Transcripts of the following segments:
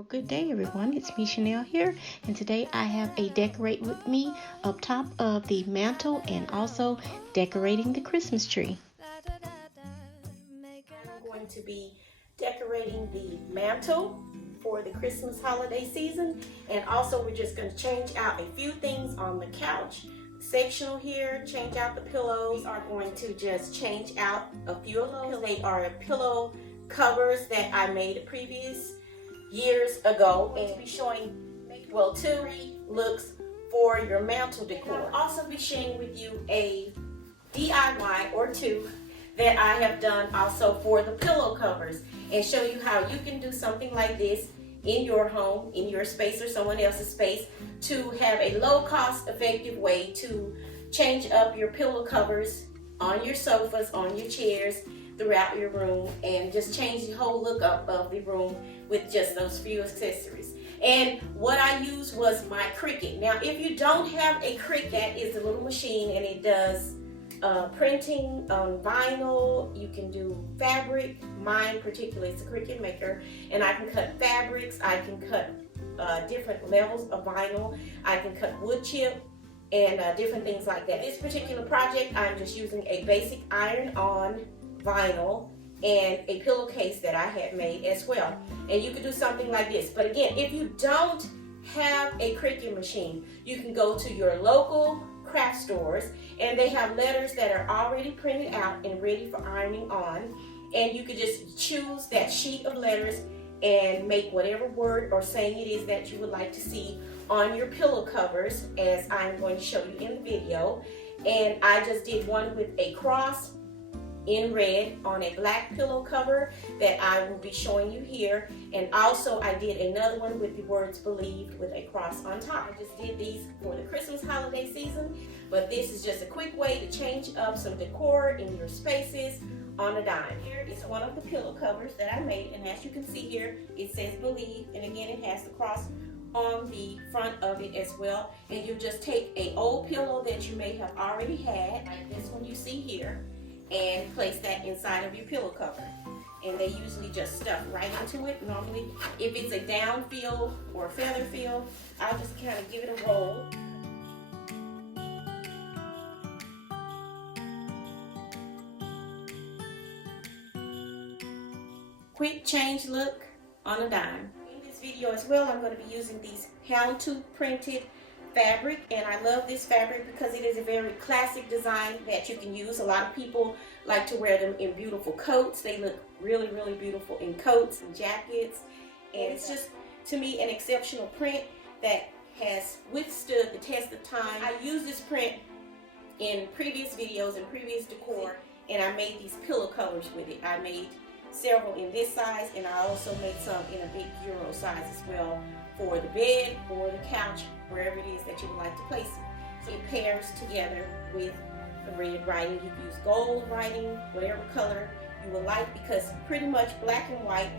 Well, good day everyone, it's me Chanel here, and today I have a decorate with me up top of the mantle and also decorating the Christmas tree. I'm going to be decorating the mantle for the Christmas holiday season, and also we're just going to change out a few things on the couch sectional here, change out the pillows. We are going to just change out a few of those. They are pillow covers that I made previous years ago, and be showing two looks for your mantle decor. I'll also be sharing with you a DIY or two that I have done also for the pillow covers, and show you how you can do something like this in your home, in your space or someone else's space, to have a low cost effective way to change up your pillow covers on your sofas, on your chairs, throughout your room, and just change the whole look up of the room with just those few accessories. And what I used was my Cricut. Now if you don't have a Cricut, that is a little machine, and it does printing on vinyl. You can do fabric. Mine particularly is a Cricut maker, and I can cut fabrics, I can cut different levels of vinyl, I can cut wood chip and different things like that. This particular project, I'm just using a basic iron-on vinyl and a pillowcase that I had made as well. And you could do something like this. But again, if you don't have a Cricut machine, you can go to your local craft stores, and they have letters that are already printed out and ready for ironing on, and you could just choose that sheet of letters and make whatever word or saying it is that you would like to see on your pillow covers, as I'm going to show you in the video. And I just did one with a cross in red on a black pillow cover that I will be showing you here, and also I did another one with the words believed with a cross on top. I just did these for the Christmas holiday season, but this is just a quick way to change up some decor in your spaces on a dime. Here is one of the pillow covers that I made, and as you can see here, it says believe, and again it has the cross on the front of it as well. And you just take a old pillow that you may have already had, like this one you see here, and place that inside of your pillow cover. And they usually just stuff right into it. Normally, if it's a down feel or a feather feel, I'll just kind of give it a roll. Quick change look on a dime. In this video as well, I'm going to be using these houndstooth printed fabric, and I love this fabric because it is a very classic design that you can use. A lot of people like to wear them in beautiful coats. They look really, really beautiful in coats and jackets, and it's just, to me, an exceptional print that has withstood the test of time. I used this print in previous videos and previous decor, and I made these pillow covers with it. I made several in this size, and I also made some in a big Euro size as well, for the bed or the couch, wherever it is that you would like to place it. So it pairs together with the red writing. You can use gold writing, whatever color you would like, because pretty much black and white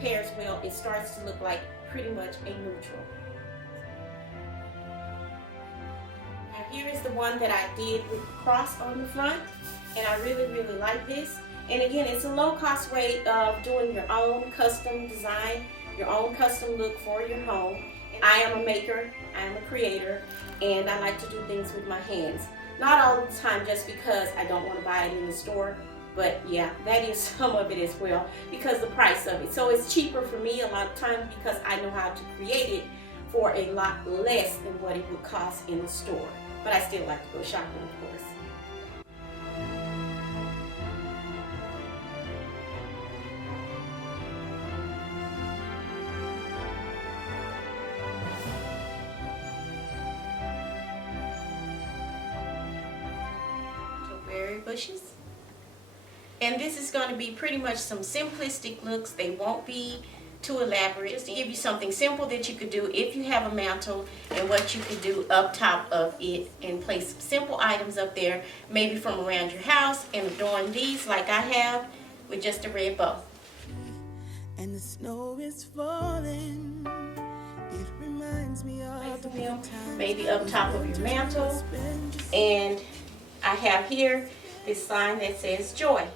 pairs well. It starts to look like pretty much a neutral. Now here is the one that I did with the cross on the front, and I really, really like this. And again, it's a low-cost way of doing your own custom design, your own custom look for your home. I am a maker, I am a creator, and I like to do things with my hands. Not all the time just because I don't want to buy it in the store, but yeah, that is some of it as well, because the price of it. So it's cheaper for me a lot of times because I know how to create it for a lot less than what it would cost in the store. But I still like to go shopping, of course. Bushes. And this is going to be pretty much some simplistic looks. They won't be too elaborate. Just to give you something simple that you could do if you have a mantle, and what you could do up top of it, and place some simple items up there, maybe from around your house, and adorn these like I have with just a red bow. And the snow is falling. It reminds me of them maybe up top of your mantle. And I have here this sign that says joy.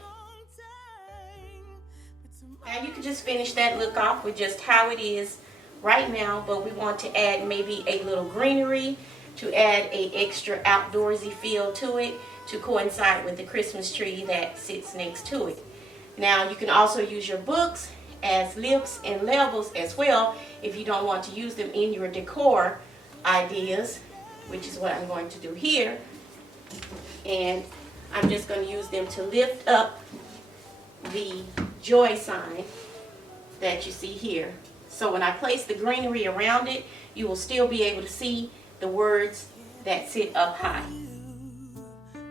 Now you can just finish that look off with just how it is right now, but we want to add maybe a little greenery to add a extra outdoorsy feel to it to coincide with the Christmas tree that sits next to it. Now you can also use your books as lips and labels as well if you don't want to use them in your decor ideas, which is what I'm going to do here. And I'm just going to use them to lift up the joy sign that you see here. So when I place the greenery around it, you will still be able to see the words that sit up high.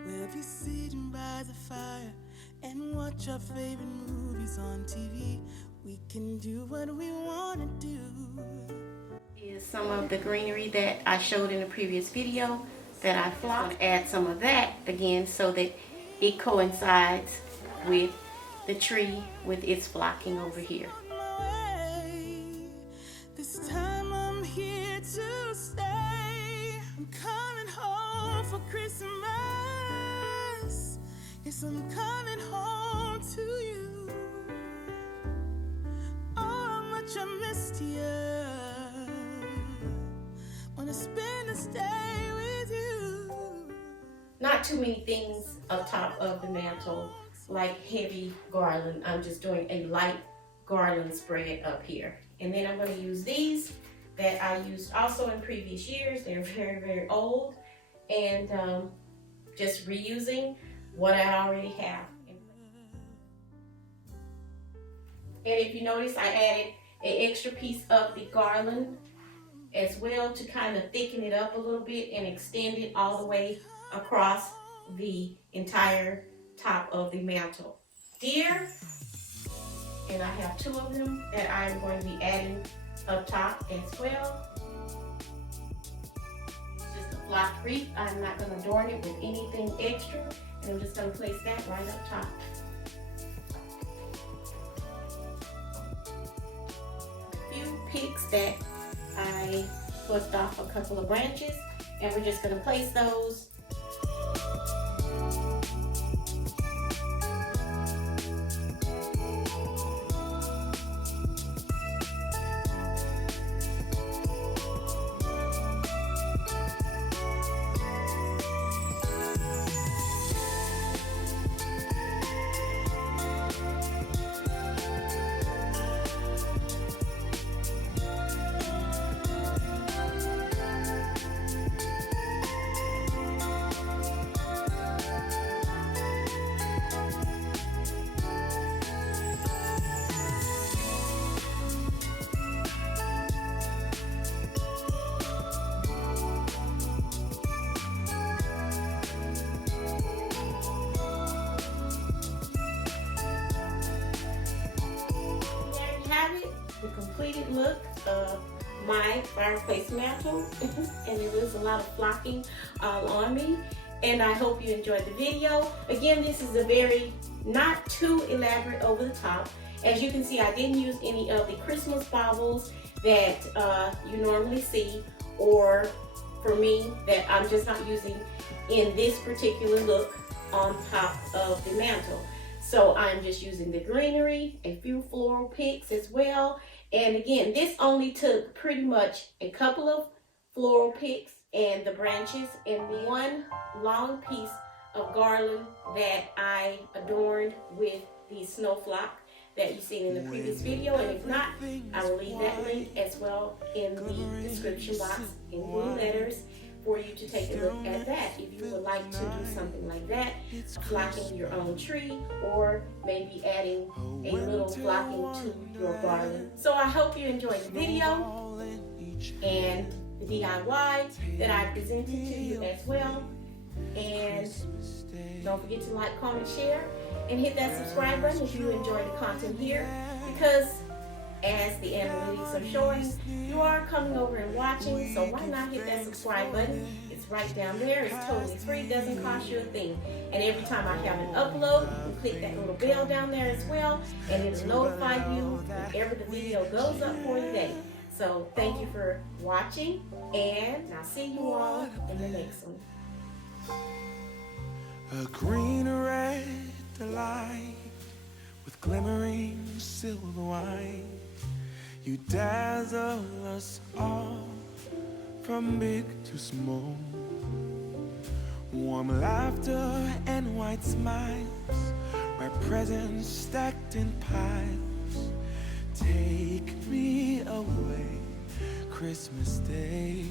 We'll be sitting by the fire and watch our favorite movies on TV. We can do what we want to do. Is some of the greenery that I showed in the previous video that I flocked. Add some of that again so that it coincides with the tree with its flocking over here. This time I'm here to stay. I'm coming home for Christmas. Yes, I'm coming home to you. Oh, how much I missed you. Wanna spend this day with you. Not too many things up top of the mantle like heavy garland. I'm just doing a light garland spread up here. And then I'm going to use these that I used also in previous years. They're very, very old. And just reusing what I already have. And if you notice, I added an extra piece of the garland as well to kind of thicken it up a little bit and extend it all the way across the entire top of the mantle. Here, and I have two of them that I'm going to be adding up top as well. It's just a flocked wreath. I'm not going to adorn it with anything extra, and I'm just going to place that right up top. A few picks that I plucked off a couple of branches, and we're just going to place those . The completed look of my fireplace mantle and there was a lot of flocking all on me, and I hope you enjoyed the video. Again, this is a very not too elaborate over the top. As you can see, I didn't use any of the Christmas baubles that you normally see, or for me that I'm just not using in this particular look on top of the mantle. So I'm just using the greenery, a few floral picks as well. And again, this only took pretty much a couple of floral picks and the branches and one long piece of garland that I adorned with the snow flock that you've seen in the previous video. And if not, I will leave that link as well in the description box in blue letters for you to take a look at that if you would like to do something like that, flocking your own tree, or maybe adding a little flocking to your garland. So I hope you enjoyed the video and the DIY that I presented to you as well. And don't forget to like, comment, share, and hit that subscribe button if you enjoy the content here, because as the analytics are showing, you are coming over and watching, so why not hit that subscribe button? It's right down there. It's totally free, doesn't cost you a thing. And every time I have an upload, you can click that little bell down there as well, and it'll notify you whenever the video goes up for the day. So thank you for watching, and I'll see you all in the next one. A green red delight with glimmering silver wine. You dazzle us all, from big to small. Warm laughter and white smiles, bright presents stacked in piles. Take me away, Christmas Day.